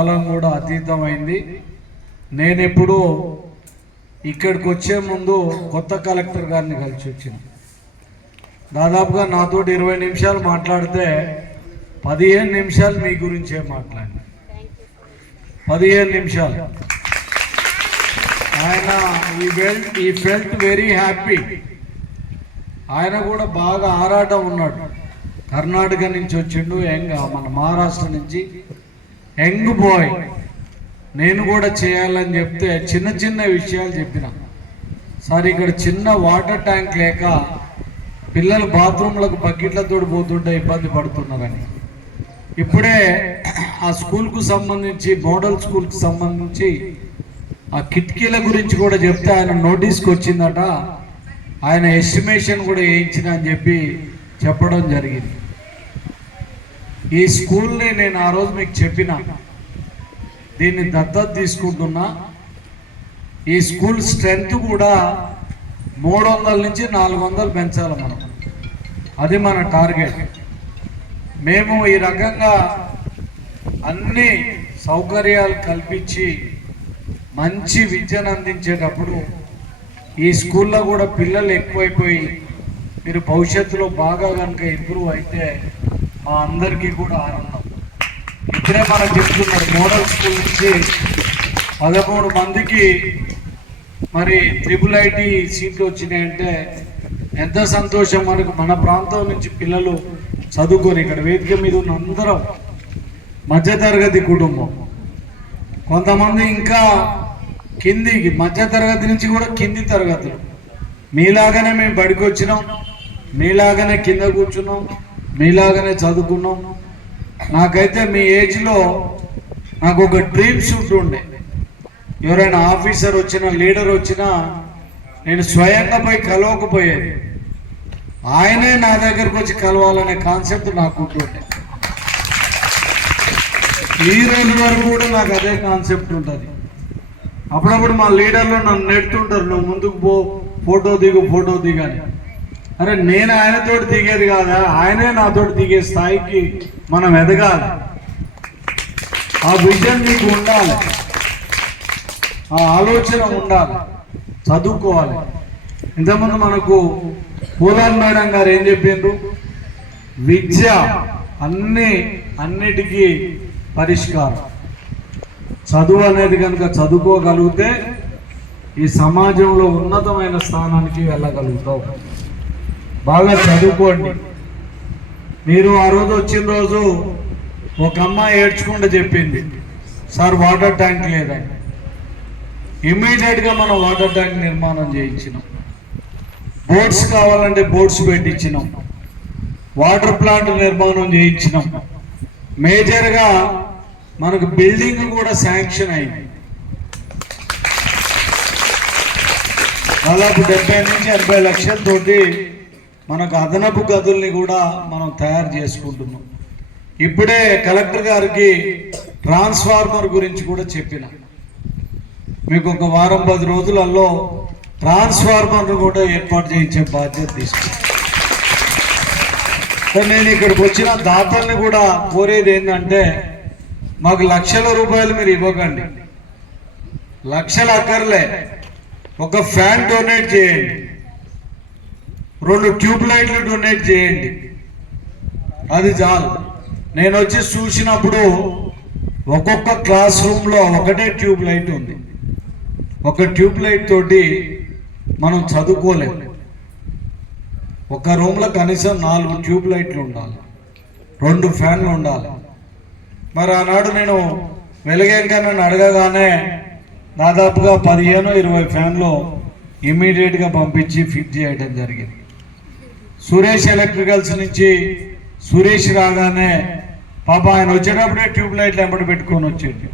కాలం కూడా అతీతమైంది. నేనెప్పుడు ఇక్కడికి వచ్చే ముందు కొత్త కలెక్టర్ గారిని కలిసి వచ్చిన దాదాపుగా నాతోటి ఇరవై నిమిషాలు మాట్లాడితే పదిహేను నిమిషాలు మీ గురించే మాట్లాడి పదిహేను నిమిషాలు. ఆయన ఈ వెల్ట్ ఈ ఫెల్ట్ వెరీ హ్యాపీ. ఆయన కూడా బాగా ఆరాటం ఉన్నాడు. కర్ణాటక నుంచి వచ్చిండు యంగ్ మన మహారాష్ట్ర నుంచి. Young boy. నేను కూడా చేయాలని చెప్తే చిన్న చిన్న విషయాలు చెప్పిన. సార్ ఇక్కడ చిన్న వాటర్ ట్యాంక్ లేక పిల్లలు బాత్రూంలకు బకెట్లతో పోతుంటే ఇబ్బంది పడుతున్నారని. ఇప్పుడే ఆ స్కూల్కు సంబంధించి మోడల్ స్కూల్కి సంబంధించి ఆ కిటికీల గురించి కూడా చెప్తే ఆయన నోటీస్కి వచ్చిందట. ఆయన ఎస్టిమేషన్ కూడా వేయించిన అని చెప్పి చెప్పడం జరిగింది. ఈ స్కూల్ని నేను ఆ రోజు మీకు చెప్పిన. దీన్ని దత్తత తీసుకుంటున్నా. ఈ స్కూల్ స్ట్రెంగ్త్ కూడా మూడు వందల నుంచి నాలుగు వందలు పెంచాలి మనం. అది మన టార్గెట్. మేము ఈ రకంగా అన్ని సౌకర్యాలు కల్పించి మంచి విద్యను అందించేటప్పుడు ఈ స్కూల్లో కూడా పిల్లలు ఎక్కువైపోయి మీరు భవిష్యత్తులో బాగా కనుక ఇంప్రూవ్ అయితే మా అందరికీ కూడా ఆనందం. ఇక్కడే మనం చెప్తున్నారు మోడల్ స్కూల్ నుంచి పదమూడు మందికి మరి త్రిపుల్ ఐటీ సీట్లు వచ్చినాయంటే ఎంత సంతోషం మనకు. మన ప్రాంతం నుంచి పిల్లలు చదువుకొని ఇక్కడ వేదిక మీద ఉన్న అందరం మధ్యతరగతి కుటుంబం. కొంతమంది ఇంకా కింది మధ్య తరగతి నుంచి కూడా కింది తరగతులు. మీలాగానే మేము బడికి వచ్చినాం మీలాగానే కింద కూర్చున్నాం. మీలాగానే చదువుకున్నాం. నాకైతే మీ ఏజ్లో నాకు ఒక డ్రీమ్ షూట్ ఉండే. ఎవరైనా ఆఫీసర్ వచ్చినా లీడర్ వచ్చినా నేను స్వయంగా పోయి కలవకపోయేది. ఆయనే నా దగ్గరకు వచ్చి కలవాలనే కాన్సెప్ట్ నాకు ఉంటుండే. ఈ రోజు వరకు కూడా నాకు అదే కాన్సెప్ట్ ఉంటుంది. అప్పుడప్పుడు మా లీడర్లు నన్ను నెడుతుంటారు నువ్వు ముందుకు పో ఫోటో దిగు ఫోటో దిగని అరే నేను ఆయనతో దిగేది కాదా? ఆయనే నాతో దిగే స్థాయికి మనం ఎదగాలి. ఆ విజన్ నీకు ఉండాలి. ఆ ఆలోచన ఉండాలి. చదువుకోవాలి. ఇంతకుముందు మనకు పూలాన్ మేడం గారు ఏం చెప్పిండ్రు? విద్య అన్ని అన్నిటికీ పరిష్కారం. చదువు అనేది కనుక చదువుకోగలిగితే ఈ సమాజంలో ఉన్నతమైన స్థానానికి వెళ్ళగలుగుతావు. బాగా చదువుకోండి. మీరు ఆ రోజు వచ్చిన రోజు ఒక అమ్మాయి ఏడ్చుకుంటూ చెప్పింది సార్ వాటర్ ట్యాంక్ లేదని ఇమ్మీడియట్గా మనం వాటర్ ట్యాంక్ నిర్మాణం చేయించినాం. బోట్స్ కావాలంటే బోట్స్ పెట్టించినాం. వాటర్ ప్లాంట్ నిర్మాణం చేయించినాం. మేజర్గా మనకు బిల్డింగ్ కూడా శాంక్షన్ అయింది. దాదాపు డెబ్బై నుంచి ఎనభై లక్షలతోటి మనకు అదనపు గదుల్ని కూడా మనం తయారు చేసుకుంటున్నాం. ఇప్పుడే కలెక్టర్ గారికి ట్రాన్స్ఫార్మర్ గురించి కూడా చెప్పిన. మీకు ఒక వారం పది రోజులలో ట్రాన్స్ఫార్మర్ను కూడా ఏర్పాటు చేయించే బాధ్యత తీసుకున్నాను నేను ఇక్కడికి వచ్చిన దాతల్ని కూడా కోరేది ఏంటంటే మాకు లక్షల రూపాయలు మీరు ఇవ్వకండి. లక్షలు అక్కర్లే. ఒక ఫ్యాన్ డొనేట్ చేయండి. రెండు ట్యూబ్ లైట్లు డొనేట్ చేయండి. అది చాలు. నేను వచ్చి చూసినప్పుడు ఒక్కొక్క క్లాస్ రూమ్లో ఒకటే ట్యూబ్ లైట్ ఉంది. ఒక ట్యూబ్ లైట్ తోటి మనం చదువుకోలేము ఒక రూమ్లో కనీసం నాలుగు ట్యూబ్ లైట్లు ఉండాలి. రెండు ఫ్యాన్లు ఉండాలి. మరి ఆనాడు నేను వెలిగాక నన్ను అడగగానే దాదాపుగా పదిహేను ఇరవై ఫ్యాన్లు ఇమీడియట్గా పంపించి ఫిట్ చేయడం జరిగింది. సురేష్ ఎలక్ట్రికల్స్ నుంచి సురేష్ రాగానే పాప ఆయన వచ్చేటప్పుడే ట్యూబ్ లైట్లు ఎంబడి పెట్టుకొని వచ్చేది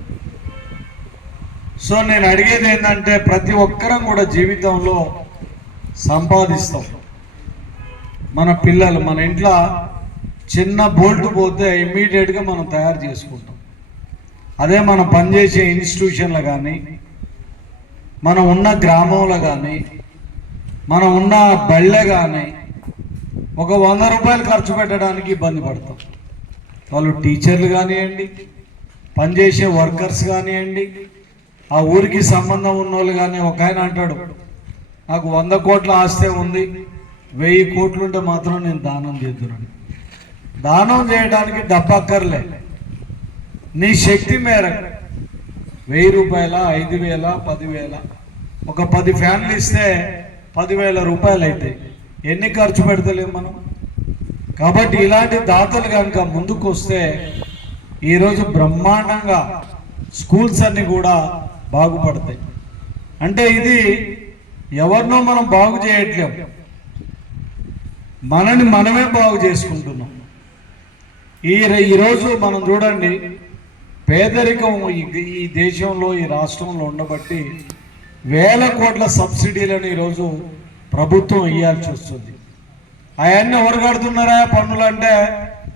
సో నేను అడిగేది ఏంటంటే ప్రతి ఒక్కరం కూడా జీవితంలో సంపాదిస్తాం. మన పిల్లలు మన ఇంట్లో చిన్న బోల్ట్ పోతే ఇమ్మీడియట్గా మనం తయారు చేసుకుంటాం. అదే మనం పనిచేసే ఇన్స్టిట్యూషన్లు కానీ మనం ఉన్న గ్రామంలో కానీ మనం ఉన్న బళ్ళె కానీ ఒక వంద రూపాయలు ఖర్చు పెట్టడానికి ఇబ్బంది పడతాం. వాళ్ళు టీచర్లు కానివ్వండి పనిచేసే వర్కర్స్ కానివ్వండి ఆ ఊరికి సంబంధం ఉన్నోళ్ళు కానీ ఒక ఆయన అంటాడు నాకు వంద కోట్ల ఆస్తే ఉంది వెయ్యి కోట్లుంటే మాత్రం నేను దానం చేస్తున్నాను దానం చేయడానికి డబ్బక్కర్లే. నీ శక్తి మేరకు వెయ్యి రూపాయల ఐదు వేల పదివేల ఒక పది ఫ్యాన్లు ఇస్తే పదివేల రూపాయలు అవుతాయి ఎన్ని ఖర్చు పెడతలేము మనం? కాబట్టి ఇలాంటి దాతలు కనుక ముందుకు వస్తే ఈరోజు బ్రహ్మాండంగా స్కూల్స్ అన్ని కూడా బాగుపడతాయి. అంటే ఇది ఎవరినో మనం బాగు చేయట్లేం. మనని మనమే బాగు చేసుకుంటున్నాం. ఈ ఈరోజు మనం చూడండి పేదరికం ఈ దేశంలో ఈ రాష్ట్రంలో ఉండబట్టి వేల కోట్ల సబ్సిడీలను ఈరోజు ప్రభుత్వం ఇవ్వాల్సి వస్తుంది. అవన్నీ ఒరగడుతున్నారా పన్నులు అంటే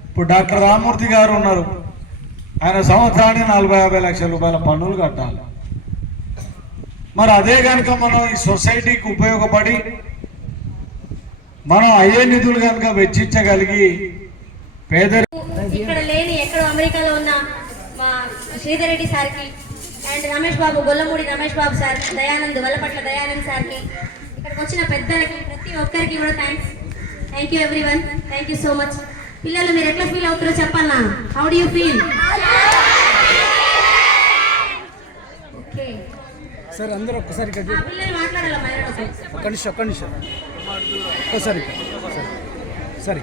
ఇప్పుడు డాక్టర్ రామూర్తి గారు ఉన్నారు. ఆయన సంవత్సరానికి నలభై యాభై లక్షల రూపాయల పన్నులు కట్టాలి. మరి అదే కనుక మనం ఈ సొసైటీకి ఉపయోగపడి మనం అయ్యే నిధులు కనుక వెచ్చించగలిగి పేదరి ఇక్కడ లేని ఎక్కడ అమెరికాలో ఉన్న మా శ్రీధర్ రెడ్డి సార్కి అండ్ రమేష్ బాబు గొల్లమూడి రమేష్ బాబు సార్ దయానంద్ వల్లపట్ల దయానంద్ సార్కి ఇక్కడికి వచ్చిన పెద్దలకి ప్రతి ఒక్కరికి కూడా thanks thank you everyone thank you so much పిల్లలు మీరు ఎట్లా ఫీల్ అవుతారో చెప్పాలా how do you feel okay sir అందరూ ఒక్కసారి ఒక్క నిమిషం ఒక్క నిమిషం. ఒక్కసారి సరే.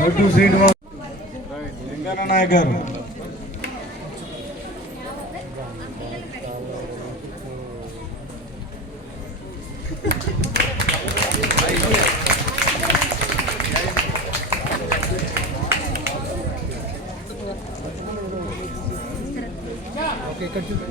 గౌటు సీట్ వెంకన్న నాయక్ గారు. ఇక్కడ చూడు